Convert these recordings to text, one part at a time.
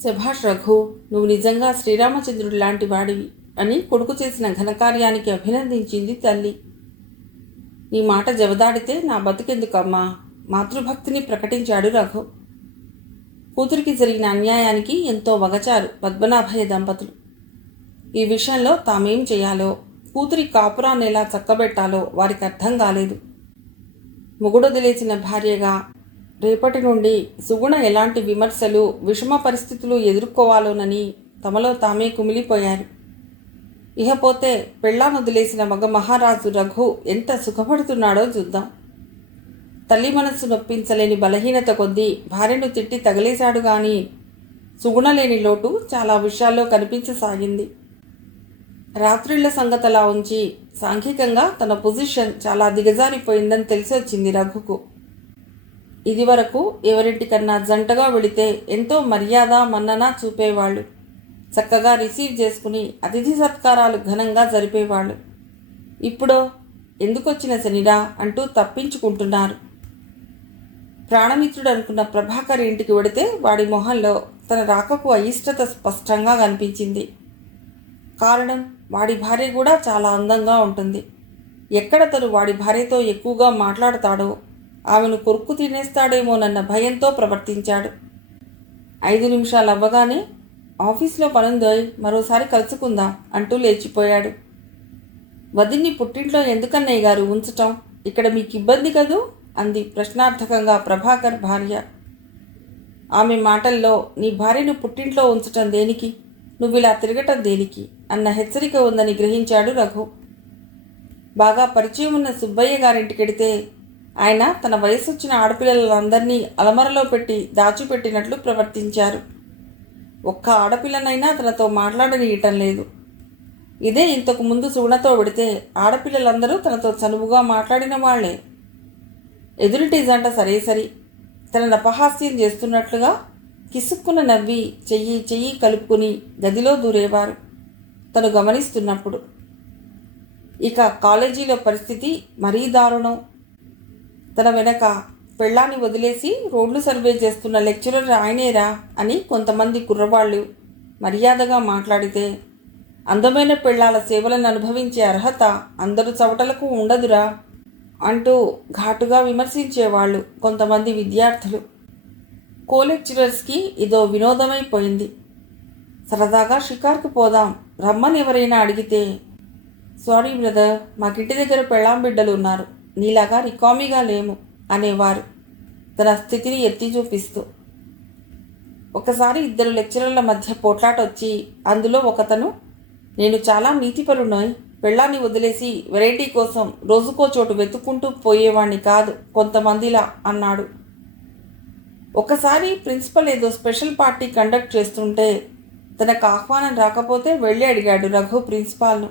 శభాష్ రఘు, నువ్వు నిజంగా శ్రీరామచంద్రుడి లాంటి వాడివి అని కొడుకు చేసిన ఘనకార్యానికి అభినందించింది తల్లి. నీ మాట జవదాడితే నా బతుకెందుకమ్మా, మాతృభక్తిని ప్రకటించాడు రఘు. కూతురికి జరిగిన అన్యాయానికి ఎంతో వగచారు పద్మనాభయ్య దంపతులు. ఈ విషయంలో తామేం చేయాలో, కూతురి కాపురాన్ని ఎలా చక్కబెట్టాలో వారికి అర్థం కాలేదు. మొగుడొదిలేసిన భార్యగా రేపటి నుండి సుగుణ ఎలాంటి విమర్శలు, విషమ పరిస్థితులు ఎదుర్కోవాలోనని తమలో తామే కుమిలిపోయారు. ఇహపోతే పెళ్ళానొదిలేసిన మగ మహారాజు రఘు ఎంత సుఖపడుతున్నాడో చూద్దాం. తల్లి మనస్సు నొప్పించలేని బలహీనత కొద్దీ భార్యను తిట్టి తగిలేశాడు గాని సుగుణ లేని లోటు చాలా విషయాల్లో కనిపించసాగింది. రాత్రిళ్ల సంగతలా ఉంచి సాంఘికంగా తన పొజిషన్ చాలా దిగజారిపోయిందని తెలిసి వచ్చింది రఘుకు. ఇదివరకు ఎవరింటికన్నా జంటగా వెళితే ఎంతో మర్యాద మన్నన చూపేవాళ్ళు. చక్కగా రిసీవ్ చేసుకుని అతిథి సత్కారాలు ఘనంగా జరిపేవాళ్ళు. ఇప్పుడో ఎందుకొచ్చిన శనిరా అంటూ తప్పించుకుంటున్నారు. ప్రాణమిత్రుడు అనుకున్న ప్రభాకర్ ఇంటికి వెడితే వాడి మొహంలో తన రాకకు అయిష్టత స్పష్టంగా కనిపించింది. కారణం, వాడి భార్య కూడా చాలా అందంగా ఉంటుంది. ఎక్కడ తను వాడి భార్యతో ఎక్కువగా మాట్లాడతాడో, ఆమెను కొరుక్కు తినేస్తాడేమోనన్న భయంతో ప్రవర్తించాడు. 5 నిమిషాలు అవ్వగానే ఆఫీస్లో పనుందోయ్, మరోసారి కలుసుకుందాం అంటూ లేచిపోయాడు. వదిన్ని పుట్టింట్లో ఎందుకన్నయ్య గారు ఉంచటం, ఇక్కడ మీకు ఇబ్బంది కదూ అంది ప్రశ్నార్థకంగా ప్రభాకర్ భార్య. ఆమె మాటల్లో నీ భార్యను పుట్టింట్లో ఉంచటం దేనికి, నువ్విలా తిరగటం దేనికి అన్న హెచ్చరిక ఉందని గ్రహించాడు రఘు. బాగా పరిచయం ఉన్న సుబ్బయ్య గారింటికెడితే ఆయన తన వయసొచ్చిన ఆడపిల్లలందరినీ అలమరలో పెట్టి దాచిపెట్టినట్లు ప్రవర్తించారు. ఒక్క ఆడపిల్లనైనా తనతో మాట్లాడనీయటం లేదు. ఇదే ఇంతకు ముందు సుగుణతో వెడితే ఆడపిల్లలందరూ తనతో చనువుగా మాట్లాడిన వాళ్లే. ఎదురిటి జంట సరేసరి తనను అపహాస్యం చేస్తున్నట్లుగా కిసుక్కున నవ్వి చెయ్యి కలుపుకుని గదిలో దూరేవారు తను గమనిస్తున్నప్పుడు. ఇక కాలేజీలో పరిస్థితి మరీ దారుణం. తన వెనక పెళ్ళాన్ని వదిలేసి రోడ్లు సర్వే చేస్తున్న లెక్చరర్ ఆయనేరా అని కొంతమంది కుర్రవాళ్ళు మర్యాదగా మాట్లాడితే, అందమైన పెళ్ళాల సేవలను అనుభవించే అర్హత అందరు చవటలకు ఉండదురా అంటూ ఘాటుగా విమర్శించేవాళ్ళు కొంతమంది విద్యార్థులు. కోలెక్చరర్స్కి ఇదో వినోదమైపోయింది. సరదాగా షికార్కు పోదాం రమ్మని ఎవరైనా అడిగితే, సారీ బ్రదర్, మాకింటి దగ్గర పెళ్ళాం బిడ్డలు ఉన్నారు, నీలాగా రికామీగా లేము అనేవారు తన స్థితిని ఎత్తి చూపిస్తూ. ఒకసారి 2 లెక్చరర్ల మధ్య పోట్లాటొచ్చి అందులో ఒకతను, నేను చాలా నీతిపరునోయ్, పెళ్ళాన్ని వదిలేసి వెరైటీ కోసం రోజుకో చోటు వెతుక్కుంటూ పోయేవాణ్ణి కాదు కొంతమందిలా అన్నాడు. ఒకసారి ప్రిన్సిపల్ ఏదో స్పెషల్ పార్టీ కండక్ట్ చేస్తుంటే తనకు ఆహ్వానం రాకపోతే వెళ్ళి అడిగాడు రఘు ప్రిన్సిపాల్ను.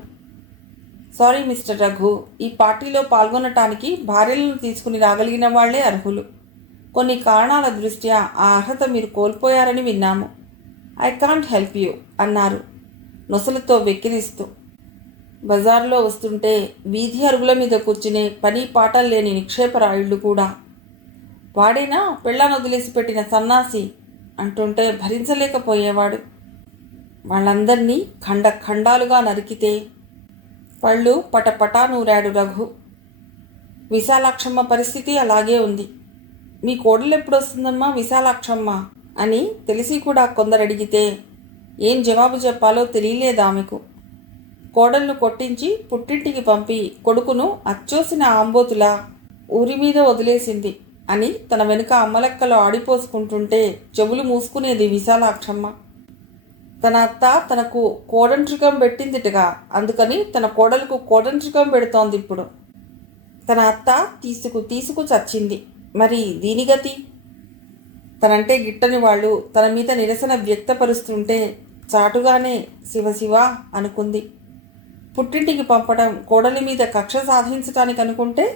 సారీ మిస్టర్ రఘు, ఈ పార్టీలో పాల్గొనటానికి భార్యలను తీసుకుని రాగలిగిన వాళ్లే అర్హులు. కొన్ని కారణాల దృష్ట్యా ఆ అర్హత మీరు కోల్పోయారని విన్నాము. ఐ కాంట్ హెల్ప్ యూ అన్నారు నొసలతో వెక్కిరిస్తూ. బజారులో వస్తుంటే వీధి అరుగుల మీద కూర్చునే పని పాటలు లేని నిక్షేపరాయుళ్ళు కూడా, వాడేనా పెళ్ళాన్ని వదిలేసి పెట్టిన సన్నాసి అంటుంటే భరించలేకపోయేవాడు. వాళ్ళందరినీ ఖండాలుగా నరికితే పళ్ళు పటపటా నూరాడు రఘు. విశాలాక్షమ్మ పరిస్థితి అలాగే ఉంది. మీ కోడలు ఎప్పుడొస్తుందమ్మా విశాలాక్షమ్మ అని తెలిసి కూడా కొందరడిగితే ఏం జవాబు చెప్పాలో తెలియలేదామెకు. కోడళ్లు కొట్టించి పుట్టింటికి పంపి కొడుకును అచ్చోసిన ఆంబోతులా ఊరి మీద వదిలేసింది అని తన వెనుక అమ్మలెక్కలో ఆడిపోసుకుంటుంటే చెవులు మూసుకునేది విశాలాక్షమ్మ. తన అత్త తనకు కోడంట్రికం పెట్టిందిటగా, అందుకని తన కోడలకు కోడంట్రికం పెడుతోంది ఇప్పుడు. తన అత్త తీసుకు చచ్చింది, మరి దీని గతి? తనంటే గిట్టని వాళ్ళు తన మీద నిరసన వ్యక్తపరుస్తుంటే చాటుగానే శివ అనుకుంది. పుట్టింటికి పంపడం కోడలి మీద కక్ష సాధించటానికి అనుకుంటే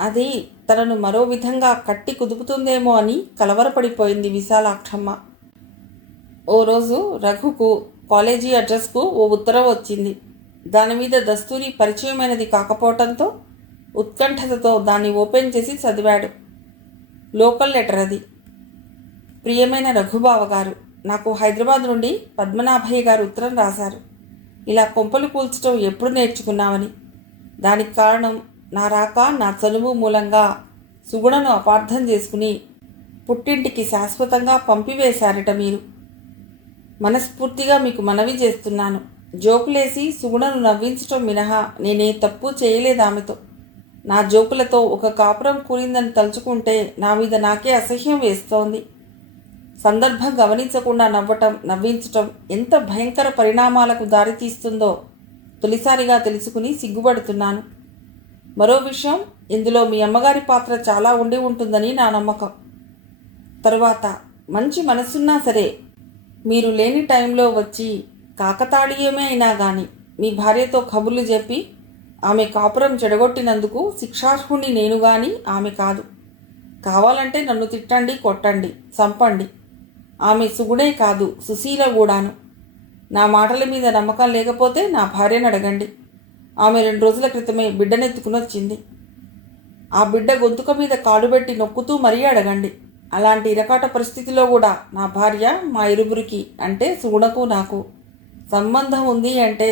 అది తనను మరో విధంగా కట్టి కుదుపుతుందేమో అని కలవరపడిపోయింది విశాలాక్షమ్మ. ఓ రోజు రఘుకు కాలేజీ అడ్రస్కు ఓ ఉత్తరం వచ్చింది. దానిమీద దస్తూరి పరిచయమైనది కాకపోవటంతో ఉత్కంఠతతో దాన్ని ఓపెన్ చేసి చదివాడు. లోకల్ లెటర్ అది. ప్రియమైన రఘుబావ గారు, నాకు హైదరాబాద్ నుండి పద్మనాభయ్య గారు ఉత్తరం రాశారు. ఇలా కొంపలు కూల్చడం ఎప్పుడు నేర్చుకున్నావని. దానికి కారణం నా రాక, నా చనువు మూలంగా సుగుణను అపార్థం చేసుకుని పుట్టింటికి శాశ్వతంగా పంపివేశారట మీరు. మనస్ఫూర్తిగా మీకు మనవి చేస్తున్నాను. జోకులేసి సుగుణను నవ్వించటం మినహా నేనే తప్పు చేయలేదు ఆమెతో. నా జోకులతో ఒక కాపురం కూలిందని తలుచుకుంటే నా మీద నాకే అసహ్యం వేస్తోంది. సందర్భం గమనించకుండా నవ్వటం, నవ్వించటం ఎంత భయంకర పరిణామాలకు దారితీస్తుందో తొలిసారిగా తెలుసుకుని సిగ్గుపడుతున్నాను. మరో విషయం, ఇందులో మీ అమ్మగారి పాత్ర చాలా ఉండి ఉంటుందని నా నమ్మకం. తరువాత, మంచి మనసున్నా సరే మీరు లేని టైంలో వచ్చి కాకతాళీయమే అయినా కానీ మీ భార్యతో కబుర్లు చెప్పి ఆమె కాపురం చెడగొట్టినందుకు శిక్షార్హుణ్ణి నేను గాని ఆమె కాదు. కావాలంటే నన్ను తిట్టండి, కొట్టండి, చంపండి. ఆమె సుగుణే కాదు, సుశీల కూడాను. నా మాటల మీద నమ్మకం లేకపోతే నా భార్యను అడగండి. ఆమె 2 రోజుల క్రితమే బిడ్డనెత్తుకుని వచ్చింది. ఆ బిడ్డ గొంతుక మీద కాలు పెట్టి నొక్కుతూ మరీ అడగండి. అలాంటి ఇరకాట పరిస్థితిలో కూడా నా భార్య, మా ఇరువురికి అంటే సుగుణకు నాకు సంబంధం ఉంది అంటే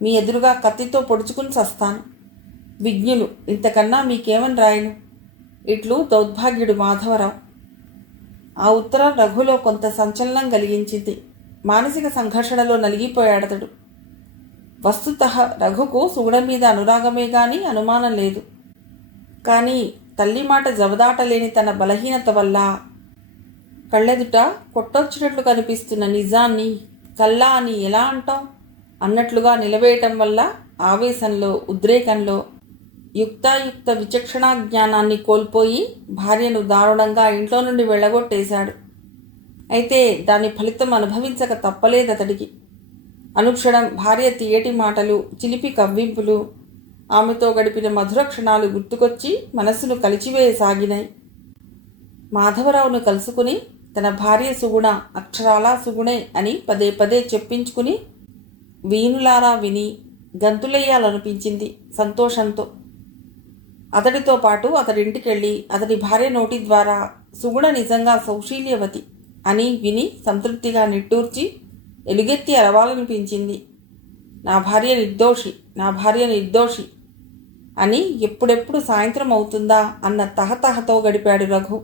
మీ ఎదురుగా కత్తితో పొడుచుకుని చస్తాను. విజ్ఞులు, ఇంతకన్నా మీకేమని రాయను. ఇట్లు దౌర్భాగ్యుడు మాధవరావు. ఆ ఉత్తరం రఘులో కొంత సంచలనం కలిగించింది. మానసిక సంఘర్షణలో నలిగిపోయాడతడు. వస్తుతః రఘుకు సుగుణ మీద అనురాగమే గాని అనుమానం లేదు. కానీ తల్లి మాట జవదాటలేని తన బలహీనత వల్ల కళ్ళెదుట కొట్టొచ్చినట్లు కనిపిస్తున్న నిజాన్ని కల్లా అని ఎలా అంటాం అన్నట్లుగా నిలవేయటం వల్ల ఆవేశంలో, ఉద్రేకంలో యుక్తాయుక్త విచక్షణా జ్ఞానాన్ని కోల్పోయి భార్యను దారుణంగా ఇంట్లో నుండి వెళ్ళగొట్టేశాడు. అయితే దాని ఫలితం అనుభవించక తప్పలేదతడికి. అనుక్షణం భార్య తీయటి మాటలు, చిలిపి కవ్వింపులు, ఆమెతో గడిపిన మధుర క్షణాలు గుర్తుకొచ్చి మనస్సును కలిచివేయసాగినాయి. మాధవరావును కలుసుకుని తన భార్య సుగుణ, అక్షరాలా సుగుణే అని పదే పదే చెప్పించుకుని వీణులారా విని గంతులెయ్యాలనిపించింది సంతోషంతో. అతడితో పాటు అతడింటికెళ్ళి అతడి భార్య నోటి ద్వారా సుగుణ నిజంగా సౌశీల్యవతి అని విని సంతృప్తిగా నిట్టూర్చి ఎలుగెత్తి అరవాలనిపించింది. నా భార్య నిర్దోషి, నా భార్య నిర్దోషి అని ఎప్పుడెప్పుడు సాయంత్రం అవుతుందా అన్న తహతహతో గడిపాడు రఘు.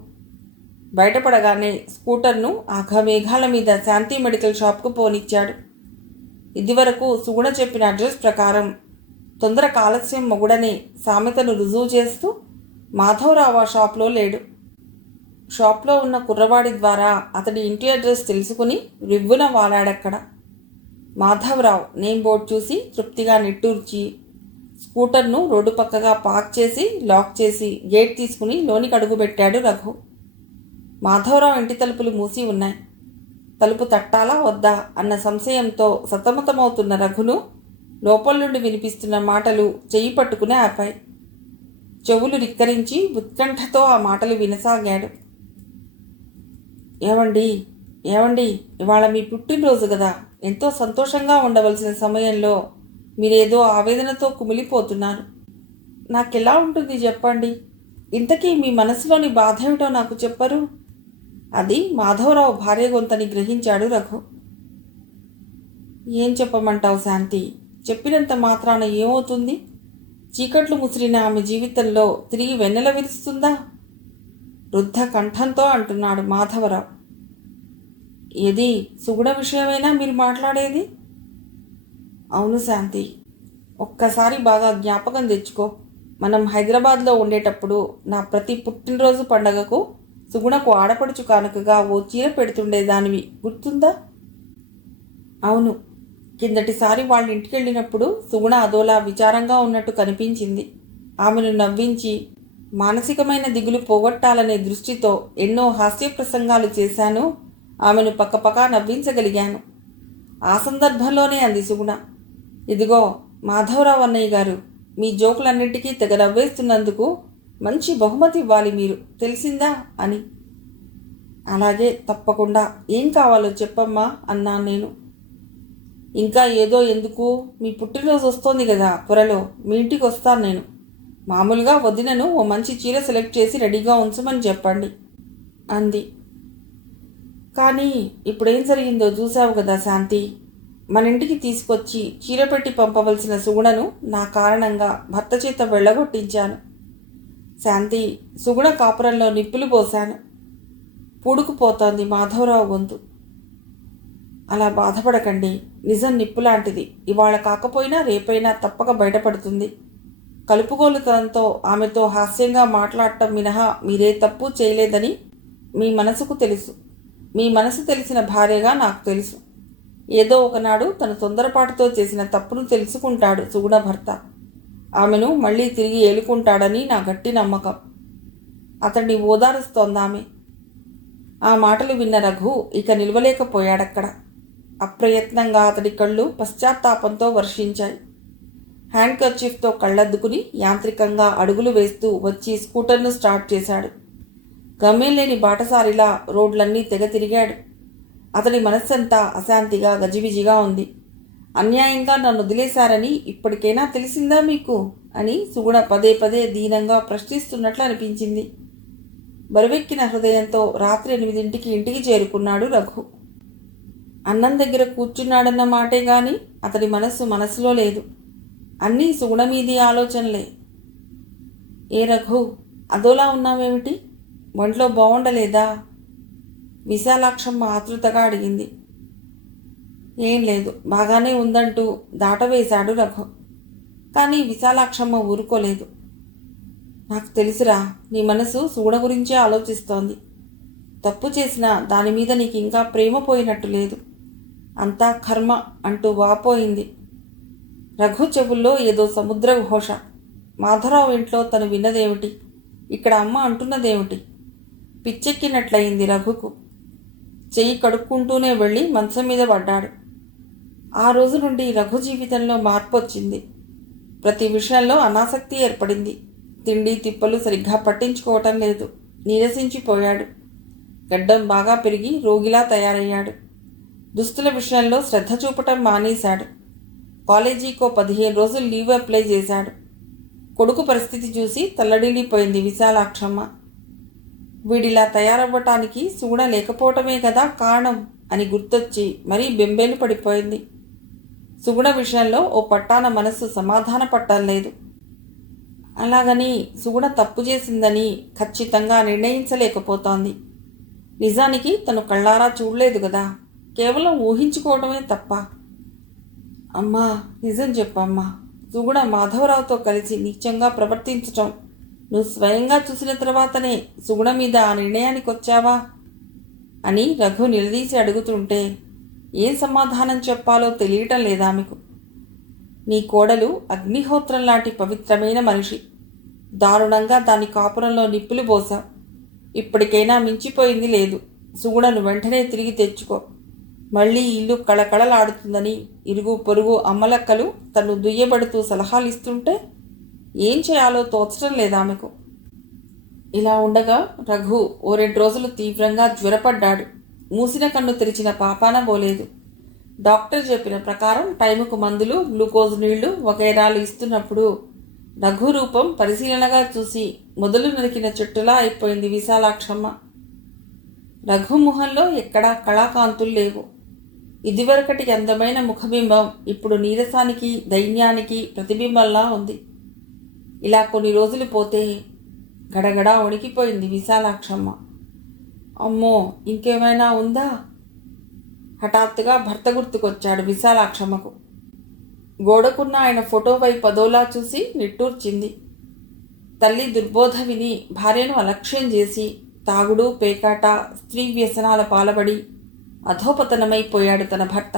బయటపడగానే స్కూటర్ను ఆఘమేఘాల మీద శాంతి మెడికల్ షాప్కు పోనిచ్చాడు. ఇదివరకు సుగుణ చెప్పిన అడ్రస్ ప్రకారం తొందర కాలస్యం మొగుడనే సామెతను రుజువు చేస్తూ మాధవరావు ఆ షాప్లో లేడు. షాప్లో ఉన్న కుర్రవాడి ద్వారా అతడి ఇంటి అడ్రస్ తెలుసుకుని రివ్వున వాలాడక్కడ. మాధవరావు నేమ్ బోర్డు చూసి తృప్తిగా నిట్టూర్చి స్కూటర్ను రోడ్డు పక్కగా పార్క్ చేసి లాక్ చేసి గేట్ తీసుకుని లోనికి అడుగుపెట్టాడు రఘు. మాధవరావు ఇంటి తలుపులు మూసి ఉన్నాయి. తలుపు తట్టాలా వద్దా అన్న సంశయంతో సతమతమవుతున్న రఘును లోపల నుండి వినిపిస్తున్న మాటలు చెయ్యి పట్టుకుని ఆపాయి. చెవులు రిక్కరించి ఉత్కంఠతో ఆ మాటలు వినసాగాడు. ఏవండి, ఏవండి, ఇవాళ మీ పుట్టినరోజు కదా, ఎంతో సంతోషంగా ఉండవలసిన సమయంలో మీరేదో ఆవేదనతో కుమిలిపోతున్నారు. నాకెలా ఉంటుంది చెప్పండి? ఇంతకీ మీ మనసులోని బాధ ఏమిటో నాకు చెప్పరు? అది మాధవరావు భార్య గొంతని గ్రహించాడు రఘు. ఏం చెప్పమంటావు శాంతి? చెప్పినంత మాత్రాన ఏమవుతుంది? చీకట్లు ముసిరిన ఆమె జీవితంలో తిరిగి వెన్నెల విరుస్తుందా? వృద్ధ కంఠంతో అంటున్నాడు మాధవరావు. ఏది సుగుణ విషయమైనా మీరు మాట్లాడేది? అవును శాంతి, ఒక్కసారి బాగా జ్ఞాపకం తెచ్చుకో. మనం హైదరాబాద్లో ఉండేటప్పుడు నా ప్రతి పుట్టినరోజు పండగకు సుగుణకు ఆడపడుచు కానుకగా ఓ చీర పెడుతుండేదానివి, గుర్తుందా? అవును, కిందటిసారి వాళ్ళ ఇంటికి వెళ్ళినప్పుడు సుగుణ అదోలా విచారంగా ఉన్నట్టు కనిపించింది. ఆమెను నవ్వించి మానసికమైన దిగులు పోగొట్టాలనే దృష్టితో ఎన్నో హాస్య ప్రసంగాలు చేశాను. ఆమెను పక్కపక్క నవ్వించగలిగాను. ఆ సందర్భంలోనే అంది సుగుణ, ఇదిగో మాధవరావు అన్నయ్య గారు, మీ జోకులన్నింటికీ తెగ నవ్వేస్తున్నందుకు మంచి బహుమతి ఇవ్వాలి మీరు, తెలిసిందా అని. అలాగే, తప్పకుండా. ఏం కావాలో చెప్పమ్మా అన్నాను నేను. ఇంకా ఏదో ఎందుకు, మీ పుట్టినరోజు వస్తోంది కదా త్వరలో, మీ ఇంటికి వస్తాను నేను. మామూలుగా వదినను ఓ మంచి చీర సెలెక్ట్ చేసి రెడీగా ఉంచమని చెప్పండి అంది. కానీ ఇప్పుడేం జరిగిందో చూసావు కదా శాంతి. మన ఇంటికి తీసుకొచ్చి చీరపెట్టి పంపవలసిన సుగుణను నా కారణంగా భర్త చేత వెళ్ళగొట్టించాను. శాంతి, సుగుణ కాపురంలో నిప్పులు పోశాను. పూడుకుపోతోంది మాధవరావు గొంతు. అలా బాధపడకండి. నిజం నిప్పులాంటిది. ఇవాళ కాకపోయినా రేపైనా తప్పక బయటపడుతుంది. కలుపుగోలుతనంతో ఆమెతో హాస్యంగా మాట్లాడటం మినహా మీరే తప్పు చేయలేదని మీ మనసుకు తెలుసు. మీ మనసు తెలిసిన భార్యగా నాకు తెలుసు. ఏదో ఒకనాడు తన తొందరపాటుతో చేసిన తప్పును తెలుసుకుంటాడు సుగుణ భర్త. ఆమెను మళ్ళీ తిరిగి ఏలుకుంటాడని నా గట్టి నమ్మకం. అతన్ని ఓదారుస్తోందామె. ఆ మాటలు విన్న రఘు ఇక నిలవలేకపోయాడక్కడ. అప్రయత్నంగా అతడి కళ్ళు పశ్చాత్తాపంతో వర్షించాయి. హ్యాండ్ కర్చీఫ్తో కళ్ళద్దుకుని యాంత్రికంగా అడుగులు వేస్తూ వచ్చి స్కూటర్ను స్టార్ట్ చేశాడు. గమ్యం లేని బాటసారిలా రోడ్లన్నీ తెగ తిరిగాడు. అతడి మనస్సంతా అశాంతిగా గజిబిజిగా ఉంది. అన్యాయంగా నన్ను వదిలేశారని ఇప్పటికైనా తెలిసిందా మీకు అని సుగుణ పదే పదే దీనంగా ప్రశ్నిస్తున్నట్లు అనిపించింది. బరువెక్కిన హృదయంతో రాత్రి 8 ఇంటికి చేరుకున్నాడు రఘు. అన్నం దగ్గర కూర్చున్నాడన్న మాటే గాని అతడి మనస్సులో లేదు. అన్నీ సుగుణ మీది ఆలోచనలే. ఏ రఘు, అదోలా ఉన్నావేమిటి? ఒంట్లో బాగుండలేదా? విశాలాక్షమ్మ ఆతృతగా అడిగింది. ఏం లేదు, బాగానే ఉందంటూ దాటవేశాడు రఘు. కానీ విశాలాక్షమ్మ ఊరుకోలేదు. నాకు తెలుసురా, నీ మనసు సుగుణ గురించే ఆలోచిస్తోంది. తప్పు చేసినా దాని మీద నీకు ఇంకా ప్రేమ పోయినట్టు లేదు. అంతా కర్మ అంటూ వాపోయింది. రఘు చెవుల్లో ఏదో సముద్ర ఘోష. మాధవరావు ఇంట్లో తను విన్నదేమిటి? ఇక్కడ అమ్మ అంటున్నదేమిటి? పిచ్చెక్కినట్లయింది రఘుకు. చెయ్యి కడుక్కుంటూనే వెళ్ళి మంచం మీద పడ్డాడు. ఆ రోజు నుండి రఘు జీవితంలో మార్పు వచ్చింది. ప్రతి విషయంలో అనాసక్తి ఏర్పడింది. తిండి తిప్పలు సరిగ్గా పట్టించుకోవటం లేదు. నీరసించిపోయాడు. గడ్డం బాగా పెరిగి రోగిలా తయారయ్యాడు. దుస్తుల విషయంలో శ్రద్ధ చూపటం మానేశాడు. కాలేజీకో 15 రోజులు లీవ్ అప్లై చేశాడు. కొడుకు పరిస్థితి చూసి తల్లడిల్లిపోయింది విశాలాక్షమ్మ. వీడిలా తయారవ్వటానికి సుగుణ లేకపోవటమే కదా కారణం అని గుర్తొచ్చి మరీ బెంబేలు పడిపోయింది. సుగుణ విషయంలో ఓ పట్టాన మనస్సు సమాధాన పట్టం లేదు. అలాగని సుగుణ తప్పు చేసిందని ఖచ్చితంగా నిర్ణయించలేకపోతోంది. నిజానికి తను కళ్ళారా చూడలేదు కదా, కేవలం ఊహించుకోవడమే తప్ప. అమ్మా, నిజం చెప్పమ్మా. సుగుణ మాధవరావుతో కలిసి నీచంగా ప్రవర్తించటం నువ్వు స్వయంగా చూసిన తర్వాతనే సుగుణ మీద ఆ నిర్ణయానికి వచ్చావా అని రఘు నిలదీసి అడుగుతుంటే ఏం సమాధానం చెప్పాలో తెలియటం లేదా మీకు? నీ కోడలు అగ్నిహోత్రం లాంటి పవిత్రమైన మనిషి. దారుణంగా దాని కాపురంలో నిప్పులు పోసావు. ఇప్పటికైనా మించిపోయింది లేదు. సుగుణను వెంటనే తిరిగి తెచ్చుకో. మళ్ళీ ఇల్లు కళకళలాడుతుందని ఇరుగు పొరుగు అమ్మలక్కలు తను దుయ్యబడుతూ సలహాలు ఇస్తుంటే ఏం చేయాలో తోచడం లేదామెకు. ఇలా ఉండగా రఘు ఓ 2 రోజులు తీవ్రంగా జ్వరపడ్డాడు. మూసిన కన్ను తెరిచిన పాపాన పోలేదు. డాక్టర్ చెప్పిన ప్రకారం టైముకు మందులు, గ్లూకోజ్ నీళ్లు వగైరాలు ఇస్తున్నప్పుడు రఘు రూపం పరిశీలనగా చూసి మొదలు నరికిన చెట్టులా అయిపోయింది విశాలాక్షమ్మ. రఘు ముఖంలో ఎక్కడా కళాకాంతులు లేవు. ఇదివరకటి అందమైన ముఖబింబం ఇప్పుడు నీరసానికి, దైన్యానికి ప్రతిబింబంలా ఉంది. ఇలా కొన్ని రోజులు పోతే గడగడా వణికిపోయింది విశాలాక్షమ్మ. అమ్మో, ఇంకేమైనా ఉందా? హఠాత్తుగా భర్త గుర్తుకొచ్చాడు విశాలాక్షమ్మకు. గోడకున్న ఆయన ఫోటో వైపు అదోలా చూసి నిట్టూర్చింది. తల్లి దుర్బోధ విని భార్యను అలక్ష్యం చేసి తాగుడు, పేకాట, స్త్రీ వ్యసనాల పాలబడి అధోపతనమైపోయాడు తన భర్త.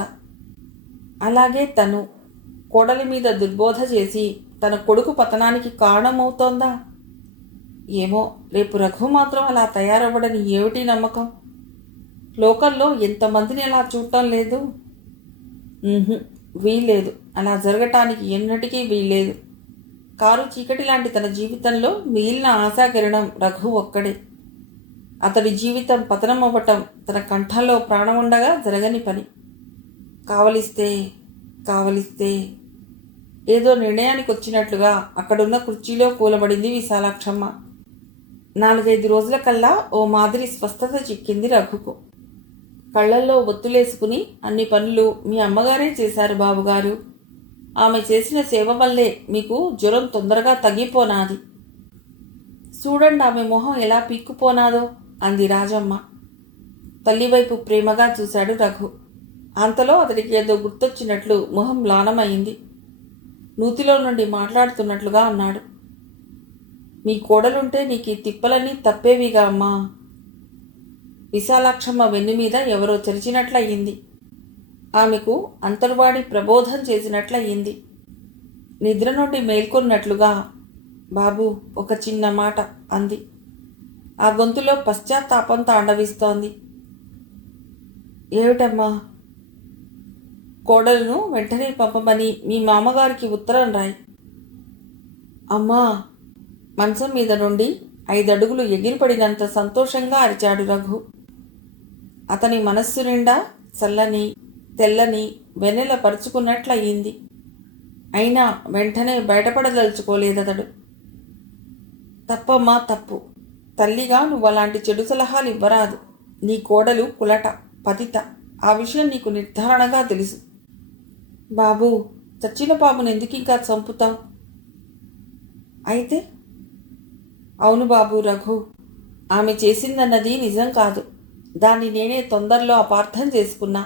అలాగే తను కోడలి మీద దుర్బోధ చేసి తన కొడుకు పతనానికి కారణమవుతోందా? ఏమో, రేపు రఘు మాత్రం అలా తయారవ్వడని ఏమిటి నమ్మకం? లోకల్లో ఎంతమందిని అలా చూడటం లేదు. వీల్లేదు, అలా జరగటానికి ఎన్నటికీ వీల్లేదు. కారు చీకటి లాంటి తన జీవితంలో మిగిలిన ఆశాకిరణం రఘు ఒక్కడే. అతడి జీవితం పతనమవ్వటం తన కంఠంలో ప్రాణం ఉండగా జరగని పని. కావలిస్తే ఏదో నిర్ణయానికి వచ్చినట్లుగా అక్కడున్న కుర్చీలో కూలబడింది విశాలాక్షమ్మ. 4-5 రోజుల కల్లా ఓ మాదిరి స్వస్థత చిక్కింది రఘుకు. కళ్ళల్లో ఒత్తులేసుకుని అన్ని పనులు మీ అమ్మగారే చేశారు బాబుగారు. ఆమె చేసిన సేవ వల్లే మీకు జ్వరం తొందరగా తగ్గిపోనాది. చూడండి ఆమె మొహం ఎలా పీక్కుపోనాదో అంది రాజమ్మ. తల్లివైపు ప్రేమగా చూశాడు రఘు. అంతలో అతడికి ఏదో గుర్తొచ్చినట్లు మొహం లానమైంది. నూతిలో నుండి మాట్లాడుతున్నట్లుగా అన్నాడు. మీ కోడలుంటే నీకు ఈ తిప్పలన్నీ తప్పేవిగా అమ్మా. విశాలాక్షమ్మ వెన్నుమీద ఎవరో చెరిచినట్లయింది. ఆమెకు అంతర్వాడి ప్రబోధం చేసినట్లయింది. నిద్ర నుండి మేల్కొన్నట్లుగా బాబు ఒక చిన్న మాట అంది. ఆ గొంతులో పశ్చాత్తాపం తాండవిస్తోంది. ఏమిటమ్మా? కోడలను వెంటనే పంపమని మీ మామగారికి ఉత్తరం రాయి. అమ్మా! మంచం మీద నుండి 5 అడుగులు ఎగిరిపడినంత సంతోషంగా అరిచాడు రఘు. అతని మనస్సు నిండా చల్లని తెల్లని వెన్నెల పరుచుకున్నట్లయింది. అయినా వెంటనే బయటపడదలుచుకోలేదతడు. తప్పమ్మా తప్పు. తల్లిగా నువ్వు అలాంటి చెడు సలహాలు ఇవ్వరాదు. నీ కోడలు కులట, పతిత. ఆ విషయం నీకు నిర్ధారణగా తెలుసు. బాబూ, చచ్చిన పామును ఎందుకింకా చంపుతావు? అయితే? అవును బాబు రఘు, ఆమె చేసిందన్నది నిజం కాదు. దాన్ని నేనే తొందరలో అపార్థం చేసుకున్నా.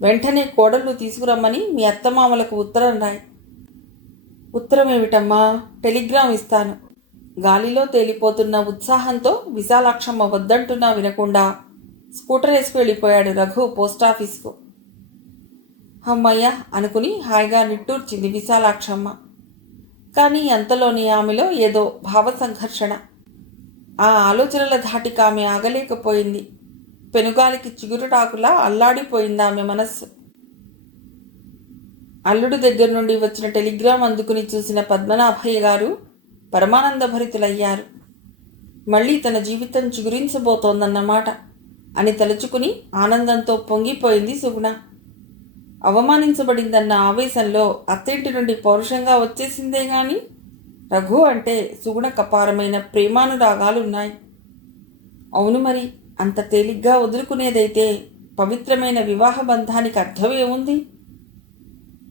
వెంటనే కోడలను తీసుకురమ్మని మీ అత్తమామలకు ఉత్తరం రాయి. ఉత్తరం ఏమిటమ్మా? టెలిగ్రామ్ ఇస్తాను. గాలిలో తేలిపోతున్న ఉత్సాహంతో విశాలాక్షమ్మ వద్దంటున్నా వినకుండా స్కూటర్ వేసుకు వెళ్ళిపోయాడు రఘు పోస్టాఫీస్కు. అమ్మయ్య అనుకుని హాయిగా నిట్టూర్చింది విశాలాక్షమ్మ. కానీ అంతలోని ఆమెలో ఏదో భావ సంఘర్షణ. ఆ ఆలోచనల ధాటికి ఆమె ఆగలేకపోయింది. పెనుగాలికి చిగురుటాకులా అల్లాడిపోయింది ఆమె మనస్సు. అల్లుడి దగ్గర నుండి వచ్చిన టెలిగ్రామ్ అందుకుని చూసిన పద్మనాభయ్య గారు పరమానందభరితులయ్యారు. మళ్ళీ తన జీవితం చిగురించబోతోందన్నమాట అని తలుచుకుని ఆనందంతో పొంగిపోయింది సుగుణ. అవమానించబడిందన్న ఆవేశంలో అత్తింటి నుండి పౌరుషంగా వచ్చేసిందే గాని రఘు అంటే సుగుణ కపారమైన ప్రేమానురాగాలున్నాయి. అవును మరి, అంత తేలిగ్గా వదులుకునేదైతే పవిత్రమైన వివాహ బంధానికి అర్థమేముంది?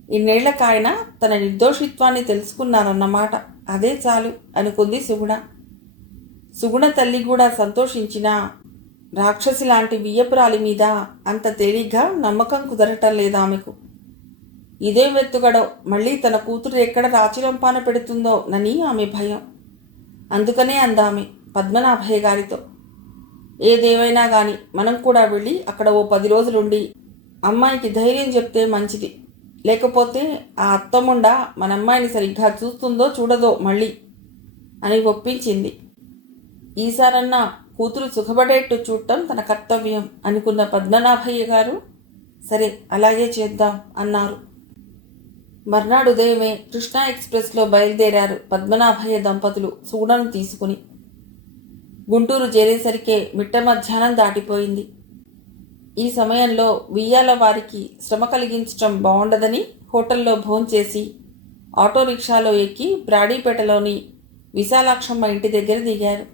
ఇన్నేళ్లకాయన తన నిర్దోషిత్వాన్ని తెలుసుకున్నారన్నమాట. అదే చాలు అనుకుంది సుగుణ. సుగుణ తల్లి కూడా సంతోషించినా రాక్షసి లాంటి వియ్యపురాలి మీద అంత తేలిగ్గా నమ్మకం కుదరటం లేదామెకు. ఇదే వెత్తుగడో మళ్ళీ తన కూతురు ఎక్కడ రాచిరంపాన పెడుతుందో నని ఆమె భయం. అందుకనే అందామె పద్మనాభయ్య గారితో, ఏదేవైనా గాని మనం కూడా వెళ్ళి అక్కడ ఓ 10 రోజులుండి అమ్మాయికి ధైర్యం చెప్తే మంచిది. లేకపోతే ఆ అత్తముండా మన అమ్మాయిని సరిగ్గా చూస్తుందో చూడదో మళ్ళీ అని ఒప్పించింది. ఈసారన్నా కూతురు సుఖపడేట్టు చూడటం తన కర్తవ్యం అనుకున్న పద్మనాభయ్య గారు సరే అలాగే చేద్దాం అన్నారు. మర్నాడు ఉదయమే కృష్ణా ఎక్స్ప్రెస్లో బయలుదేరారు పద్మనాభయ్య దంపతులు సుగుణను తీసుకుని. గుంటూరు చేరేసరికే మిట్ట మధ్యాహ్నం దాటిపోయింది. ఈ సమయంలో వియ్యాల వారికి శ్రమ కలిగించటం బాగుండదని హోటల్లో భోంచేసి ఆటో రిక్షాలో ఎక్కి బ్రాడీపేటలోని విశాలాక్షమ్మ ఇంటి దగ్గర దిగారు.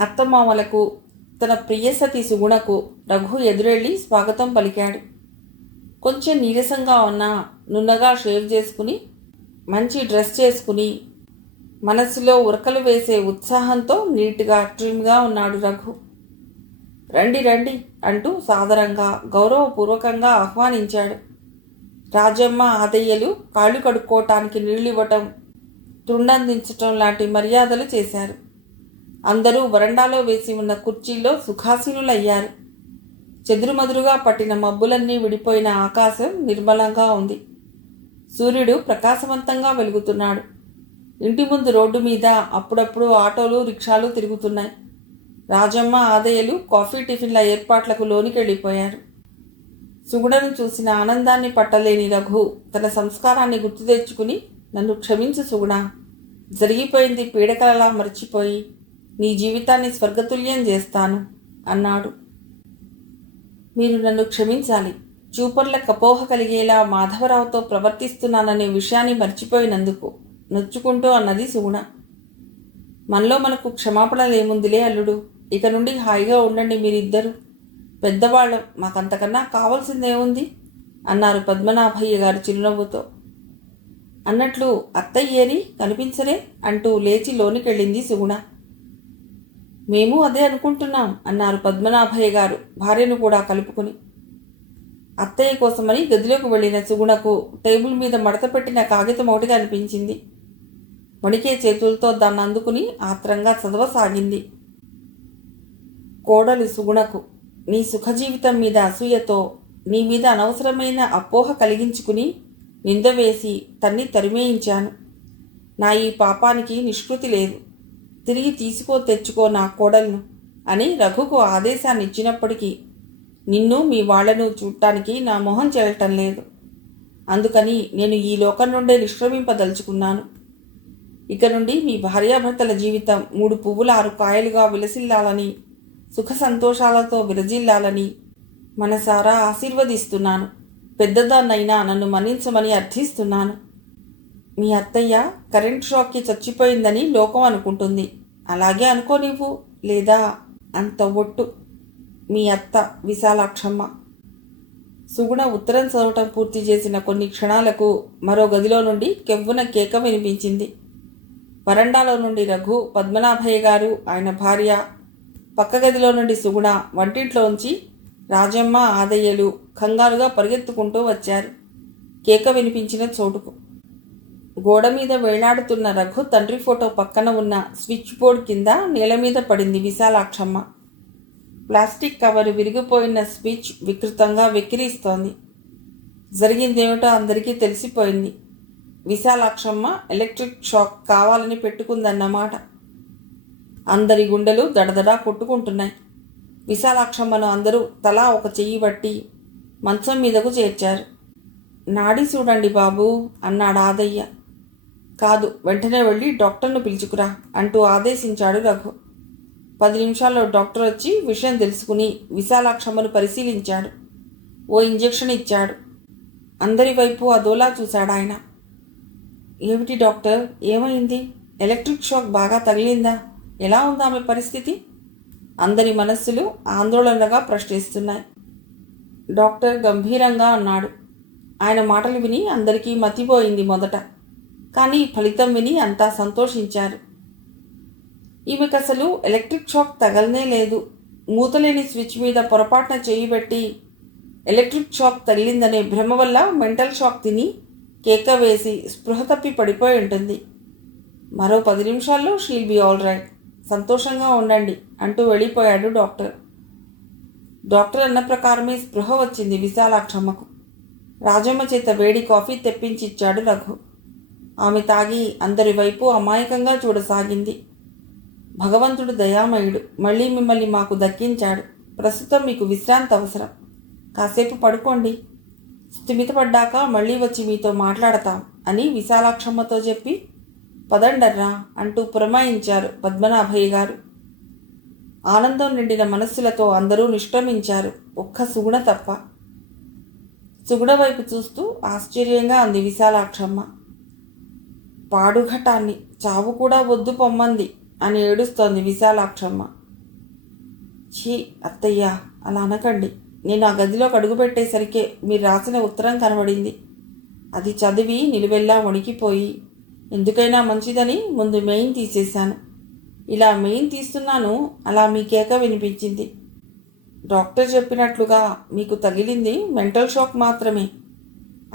అత్తమామలకు తన ప్రియసతి సుగుణకు రఘు ఎదురెళ్ళి స్వాగతం పలికాడు. కొంచెం నీరసంగా ఉన్నా నున్నగా షేవ్ చేసుకుని మంచి డ్రెస్ చేసుకుని మనస్సులో ఉరకలు వేసే ఉత్సాహంతో నీట్గా ట్రిమ్గా ఉన్నాడు రఘు. రండి రండి అంటూ సాదరంగా గౌరవపూర్వకంగా ఆహ్వానించాడు. రాజమ్మ ఆదయ్యలు కాళ్ళు కడుక్కోవటానికి నీళ్ళివ్వటం, తుండందించటం లాంటి మర్యాదలు చేశారు. అందరూ వరండాలో వేసి ఉన్న కుర్చీల్లో సుఖాసీనులయ్యారు. చెదురుమదురుగా పట్టిన మబ్బులన్నీ విడిపోయిన ఆకాశం నిర్మలంగా ఉంది. సూర్యుడు ప్రకాశవంతంగా వెలుగుతున్నాడు. ఇంటి ముందు రోడ్డు మీద అప్పుడప్పుడు ఆటోలు రిక్షాలు తిరుగుతున్నాయి. రాజమ్మ ఆదయ్యలు కాఫీ టిఫిన్ల ఏర్పాట్లకు లోనికెళ్ళిపోయారు. సుగుణను చూసిన ఆనందాన్ని పట్టలేని రఘు తన సంస్కారాన్ని గుర్తు తెచ్చుకుని, నన్ను క్షమించు సుగుణ, జరిగిపోయింది పీడకలలా మర్చిపోయి నీ జీవితాన్ని స్వర్గతుల్యం చేస్తాను అన్నాడు. మీరు నన్ను క్షమించాలి. చూపర్ల కపోహ కలిగేలా మాధవరావుతో ప్రవర్తిస్తున్నాననే విషయాన్ని మర్చిపోయినందుకు నొచ్చుకుంటూ అన్నది సుగుణ. మనలో మనకు క్షమాపణలేముందిలే అల్లుడు. ఇక నుండి హాయిగా ఉండండి మీరిద్దరూ. పెద్దవాళ్ళం, మాకంతకన్నా కావాల్సిందేముంది అన్నారు పద్మనాభయ్య గారు చిరునవ్వుతో. అన్నట్లు అత్తయ్యేరి కనిపించరే అంటూ లేచి లోనికెళ్ళింది సుగుణ. మేము అదే అనుకుంటున్నాం అన్నారు పద్మనాభయ్య గారు భార్యను కూడా కలుపుకుని. అత్తయ్య కోసమని గదిలోకి వెళ్ళిన సుగుణకు టేబుల్ మీద మడతపెట్టిన కాగితం ఒకటి కనిపించింది. వణికే చేతులతో దాన్ని అందుకుని ఆత్రంగా చదవసాగింది. కోడలు సుగుణకు, నీ సుఖజీవితం మీద అసూయతో నీ మీద అనవసరమైన అపోహ కలిగించుకుని నింద వేసి తన్ని తరిమేయించాను. నా ఈ పాపానికి నిష్కృతి లేదు. తిరిగి తెచ్చుకో నా కోడలను అని రఘుకు ఆదేశాన్ని ఇచ్చినప్పటికీ నిన్ను మీ వాళ్లను చూడటానికి నా మొహం చెల్లటం లేదు. అందుకని నేను ఈ లోకం నుండే నిష్క్రమింపదలుచుకున్నాను. ఇక నుండి మీ భార్యాభర్తల జీవితం 3 పువ్వుల 6 కాయలుగా విలసిల్లాలని, సుఖ సంతోషాలతో విరజిల్లాలని మనసారా ఆశీర్వదిస్తున్నాను. పెద్దదాన్నైనా నన్ను మన్నించమని అర్థిస్తున్నాను. మీ అత్తయ్య కరెంట్ షాక్కి చచ్చిపోయిందని లోకం అనుకుంటుంది. అలాగే అనుకో నీవు, లేదా అంత ఒట్టు. మీ అత్త విశాలాక్షమ్మ. సుగుణ ఉత్తరం చదవటం పూర్తి చేసిన కొన్ని క్షణాలకు మరో గదిలో నుండి కెవ్వున కేక వినిపించింది. వరండాలో నుండి రఘు, పద్మనాభయ్య గారు, ఆయన భార్య, పక్క గదిలో నుండి సుగుణ, వంటింట్లోంచి రాజమ్మ, ఆదయ్యలు కంగారుగా పరిగెత్తుకుంటూ వచ్చారు కేక వినిపించిన చోటుకు. గోడ మీద వేలాడుతున్న రఘు తండ్రి ఫోటో పక్కన ఉన్న స్విచ్ బోర్డ్ కింద నేల మీద పడింది విశాలాక్షమ్మ. ప్లాస్టిక్ కవర్ విరిగిపోయిన స్విచ్ వికృతంగా వెక్కిరిస్తోంది. జరిగిందేమిటో అందరికీ తెలిసిపోయింది. విశాలాక్షమ్మ ఎలక్ట్రిక్ షాక్ కావాలని పెట్టుకుందన్నమాట. అందరి గుండెలు దడదడా కొట్టుకుంటున్నాయి. విశాలాక్షమ్మను అందరూ తలా ఒక చెయ్యి బట్టి మంచం మీదకు చేర్చారు. నాడి చూడండి బాబూ అన్నాడు ఆదయ్య. కాదు, వెంటనే వెళ్ళి డాక్టర్ను పిలుచుకురా అంటూ ఆదేశించాడు రఘు. 10 నిమిషాల్లో డాక్టర్ వచ్చి విషయం తెలుసుకుని విశాలాక్షమ్మను పరిశీలించాడు. ఓ ఇంజెక్షన్ ఇచ్చాడు. అందరి వైపు అదోలా చూశాడు ఆయన. ఏమిటి డాక్టర్, ఏమైంది? ఎలక్ట్రిక్ షాక్ బాగా తగిలిందా? ఎలా ఉందా ఆమె పరిస్థితి? అందరి మనస్సులు ఆందోళనగా ప్రశ్నిస్తున్నాయి. డాక్టర్ గంభీరంగా అన్నాడు. ఆయన మాటలు విని అందరికీ మతిపోయింది మొదట. కానీ ఫలితం విని అంతా సంతోషించారు. ఈమెకు అసలు ఎలక్ట్రిక్ షాక్ తగలనే లేదు. మూతలేని స్విచ్ మీద పొరపాటున చేయబెట్టి ఎలక్ట్రిక్ షాక్ తగిలిందనే భ్రమ వల్ల మెంటల్ షాక్ తిని కేక వేసి స్పృహ తప్పి పడిపోయి ఉంటుంది. మరో 10 నిమిషాల్లో షీల్ బీ ఆల్ రైట్, సంతోషంగా ఉండండి అంటూ వెళ్ళిపోయాడు డాక్టర్. డాక్టర్ అన్న ప్రకారమే స్పృహ వచ్చింది విశాలాక్షమ్మకు. రాజమ్మ చేత వేడి కాఫీ తెప్పించి ఇచ్చాడు రఘు. ఆమె తాగి అందరి వైపు అమాయకంగా చూడసాగింది. భగవంతుడు దయామయుడు, మళ్ళీ మిమ్మల్ని మాకు దక్కించాడు. ప్రస్తుతం మీకు విశ్రాంతి అవసరం. కాసేపు పడుకోండి. స్థిమితపడ్డాక మళ్ళీ వచ్చి మీతో మాట్లాడతాం అని విశాలాక్షమ్మతో చెప్పి పదండర్రా అంటూ పురమాయించారు పద్మనాభయ్య గారు. ఆనందం నిండిన మనస్సులతో అందరూ నిష్క్రమించారు, ఒక్క సుగుణ తప్ప. సుగుణ వైపు చూస్తూ ఆశ్చర్యంగా అంది విశాలాక్షమ్మ. పాడుఘటాన్ని చావు కూడా వద్దు పొమ్మంది అని ఏడుస్తోంది విశాలాక్షమ్మ. ఛీ అత్తయ్య, అలా అనకండి. నేను ఆ గదిలోకి అడుగుపెట్టేసరికే మీరు రాసిన ఉత్తరం కనబడింది. అది చదివి నిలువెల్లా వణికిపోయి ఎందుకైనా మంచిదని ముందు మెయిన్ తీసేశాను. ఇలా మెయిన్ తీస్తున్నాను, అలా మీ కేక వినిపించింది. డాక్టర్ చెప్పినట్లుగా మీకు తగిలింది మెంటల్ షాక్ మాత్రమే.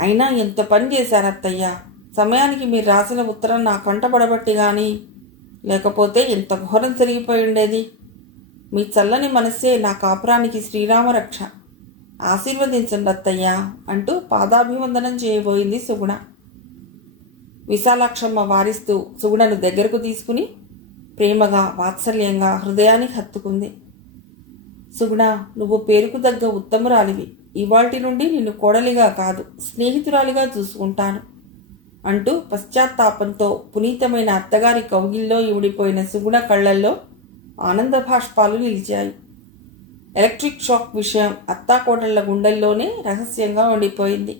అయినా ఎంత పని చేశారు అత్తయ్య. సమయానికి మీరు రాసిన ఉత్తరం నా కంటపడబట్టి కానీ లేకపోతే ఎంత ఘోరం జరిగిపోయి ఉండేది. మీ చల్లని మనస్సే నా కాపురానికి శ్రీరామరక్ష. ఆశీర్వదించండి అత్తయ్య అంటూ పాదాభివందనం చేయబోయింది సుగుణ. విశాలాక్షమ్మ వారిస్తూ సుగుణను దగ్గరకు తీసుకుని ప్రేమగా, వాత్సల్యంగా హృదయానికి హత్తుకుంది. సుగుణ, నువ్వు పేరుకు తగ్గ ఉత్తమురాలివి. ఇవాల్టి నుండి నిన్ను కోడలిగా కాదు, స్నేహితురాలిగా చూసుకుంటాను అంటూ పశ్చాత్తాపంతో పునీతమైన అత్తగారి కౌగిల్లో ఇమిడిపోయిన సుగుణ కళ్లల్లో ఆనంద భాష్పాలు నిలిచాయి. ఎలక్ట్రిక్ షాక్ విషయం అత్తాకోడళ్ల గుండెల్లోనే రహస్యంగా ఉండిపోయింది.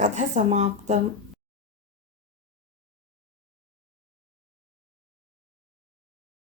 కథ సమాప్తం.